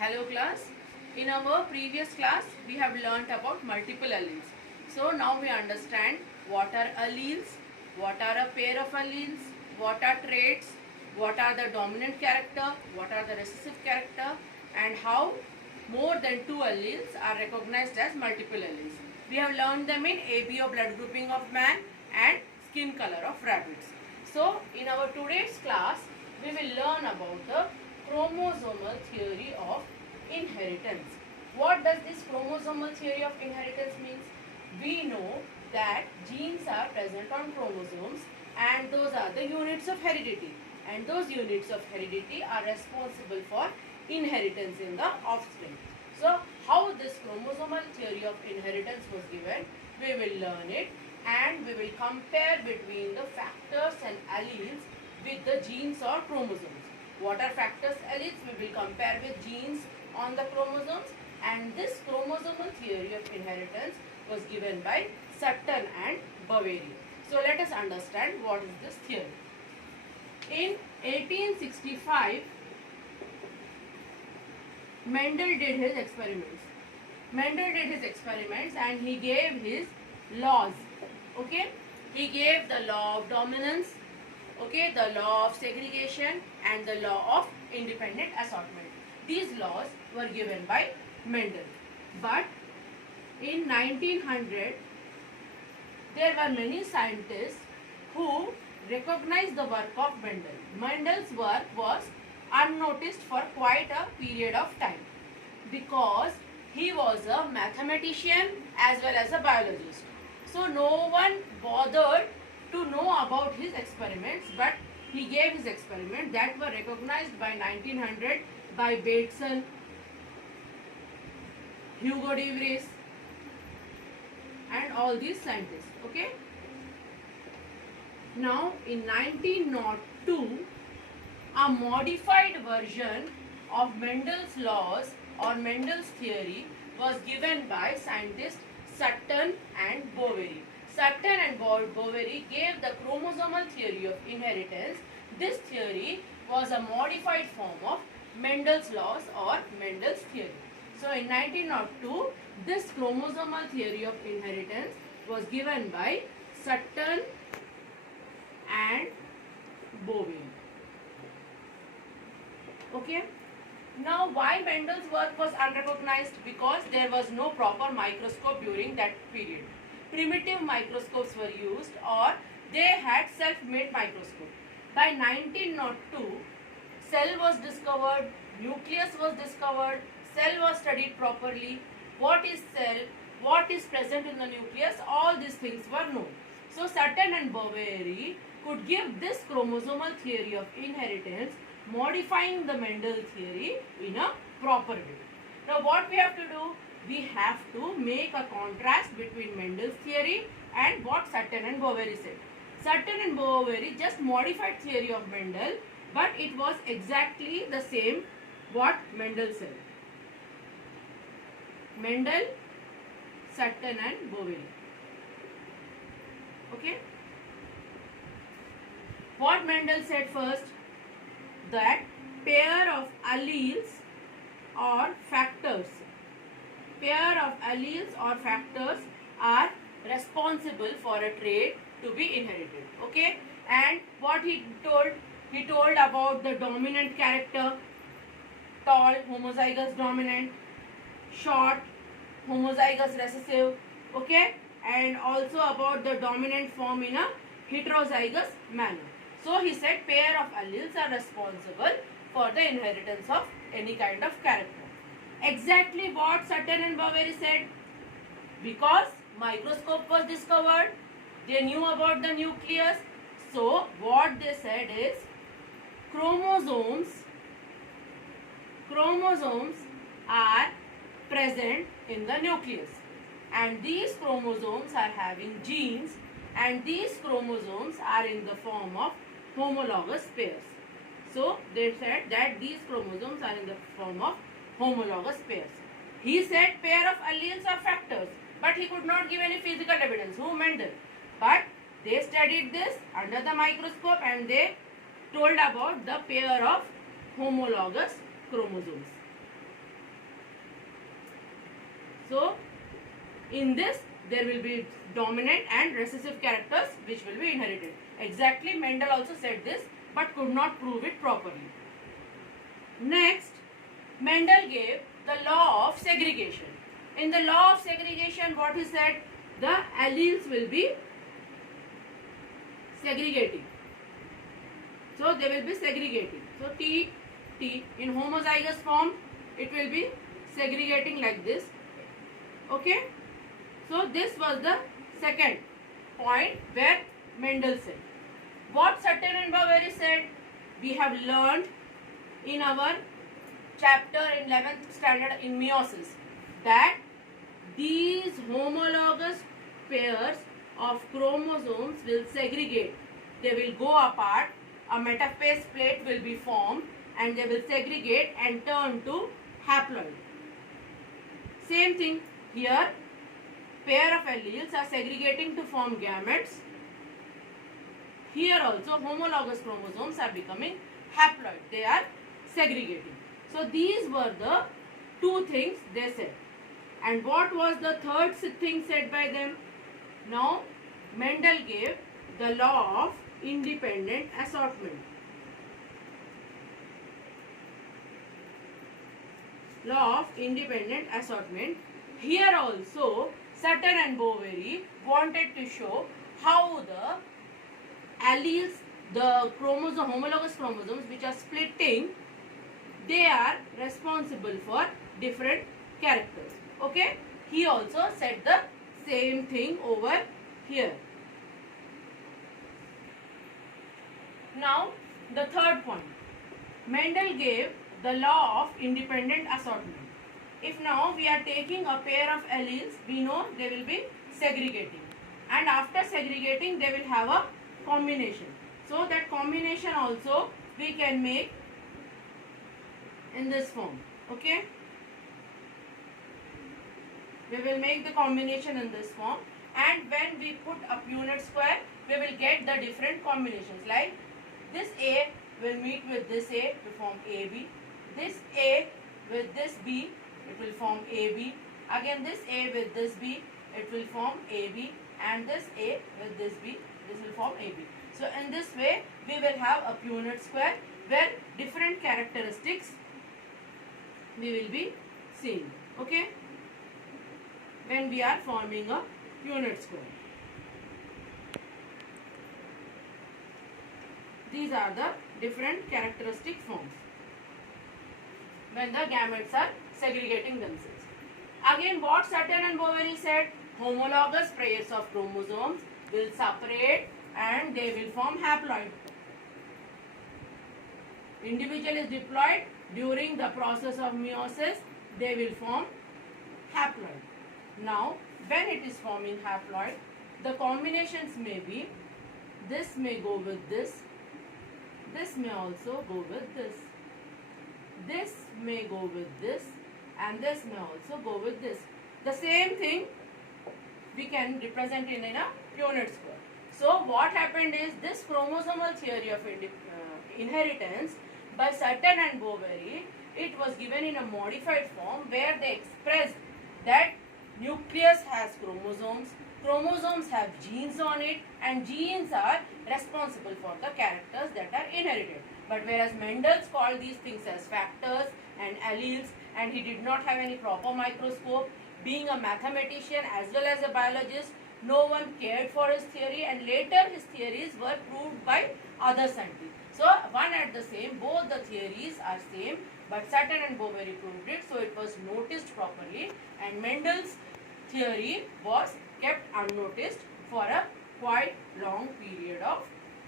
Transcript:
Hello class. In our previous class we have learnt about multiple alleles. So now we understand what are alleles, what are a pair of alleles, what are traits, what are the dominant character, what are the recessive character, and how more than two alleles are recognized as multiple alleles. We have learned them in ABO blood grouping of man and skin color of rabbits. So in our today's class we will learn about the chromosomal theory of inheritance. What does this chromosomal theory of inheritance means? We know that genes are present on chromosomes and those are the units of heredity, and those units of heredity are responsible for inheritance in the offspring. So how this chromosomal theory of inheritance was given, we will learn it, and we will compare between the factors and alleles with the genes or chromosomes. What are factors, alleles? We will compare with genes on the chromosomes, and this chromosomal theory of inheritance was given by Sutton and Boveri. So let us understand what is this theory. In 1865, Mendel did his experiments. And he gave his laws. Okay, he gave the law of dominance, okay, the law of segregation and the law of independent assortment. These laws were given by Mendel. But in 1900, there were many scientists who recognized the work of Mendel. Mendel's work was unnoticed for quite a period of time because he was a mathematician as well as a biologist. So no one bothered to know about his experiments, but he gave his experiments that were recognized by 1900 by Bateson, Hugo de Vries, and all these scientists. Okay. Now in 1902, a modified version of Mendel's laws or Mendel's theory was given by scientists Sutton and Boveri. Sutton and Boveri gave the chromosomal theory of inheritance. This theory was a modified form of Mendel's laws or Mendel's theory. So in 1902, this chromosomal theory of inheritance was given by Sutton and Boveri. Okay. Now why Mendel's work was unrecognized? Because there was no proper microscope during that period. Primitive microscopes were used, or they had self-made microscope. By 1902, cell was discovered, nucleus was discovered, cell was studied properly. What is cell? What is present in the nucleus? All these things were known. So Sutton and Boveri could give this chromosomal theory of inheritance, modifying the Mendel theory in a proper way. Now what we have to do? We have to make a contrast between Mendel's theory and what Sutton and Boveri said. Sutton and Boveri just modified theory of Mendel, but it was exactly the same what Mendel said. Mendel, Sutton and Boveri. Okay. What Mendel said first? That pair of alleles or factors are responsible for a trait to be inherited. Okay. And what he told? He told about the dominant character, tall, homozygous dominant, short, homozygous recessive. Okay. And also about the dominant form in a heterozygous manner. So he said pair of alleles are responsible for the inheritance of any kind of character. Exactly what Sutton and Boveri said. Because microscope was discovered, they knew about the nucleus. So what they said is chromosomes are present in the nucleus, and these chromosomes are having genes, and these chromosomes are in the form of homologous pairs. So they said that these chromosomes are in the form of homologous pairs. He said pair of alleles are factors, but he could not give any physical evidence. Who? Mendel. But they studied this under the microscope and they told about the pair of homologous chromosomes. So in this there will be dominant and recessive characters which will be inherited. Exactly, Mendel also said this but could not prove it properly. Next, Mendel gave the law of segregation. In the law of segregation, what he said? The alleles will be segregating. So they will be segregating. So T in homozygous form, it will be segregating like this. Okay. So this was the second point where Mendel said. What Sutter and Boveri said? We have learned in our chapter in 11th standard in meiosis that these homologous pairs of chromosomes will segregate. They will go apart, a metaphase plate will be formed and they will segregate and turn to haploid. Same thing here, pair of alleles are segregating to form gametes. Here also homologous chromosomes are becoming haploid. They are segregating. So these were the two things they said. And what was the third thing said by them? Now Mendel gave the law of independent assortment. Law of independent assortment. Here also Sutter and Boveri wanted to show how the alleles, the chromosome, homologous chromosomes which are splitting, they are responsible for different characters. Okay, he also said the same thing over here. Now the third point, Mendel gave the law of independent assortment. If now we are taking a pair of alleles, we know they will be segregating, and after segregating they will have a combination. So that combination also we can make in this form. Okay, we will make the combination in this form, and when we put a Punnett square, we will get the different combinations. Like this A will meet with this A to form AB. This A with this B, it will form AB. Again this A with this B, it will form AB, and this A with this B, this will form AB. So in this way we will have a Punnett square where different characteristics we will be seeing. Okay, when we are forming a Punnett square. These are the different characteristic forms when the gametes are segregating themselves. Again, what Sutter and Boveri said? Homologous pairs of chromosomes will separate and they will form haploid. Individual is diploid. During the process of meiosis, they will form haploid. Now, when it is forming haploid, the combinations may be, this may go with this may also go with this may go with this, and this may also go with this. The same thing we can represent in a Punnett square. So what happened is, this chromosomal theory of inheritance by Sutter and Boveri, it was given in a modified form where they expressed that nucleus has chromosomes, chromosomes have genes on it, and genes are responsible for the characters that are inherited. But whereas Mendel called these things as factors and alleles, and he did not have any proper microscope, being a mathematician as well as a biologist, no one cared for his theory, and later his theories were proved by other scientists. So one at the same, both the theories are same, but Sutter and Boveri proved it, so it was noticed properly, and Mendel's theory was kept unnoticed for a quite long period of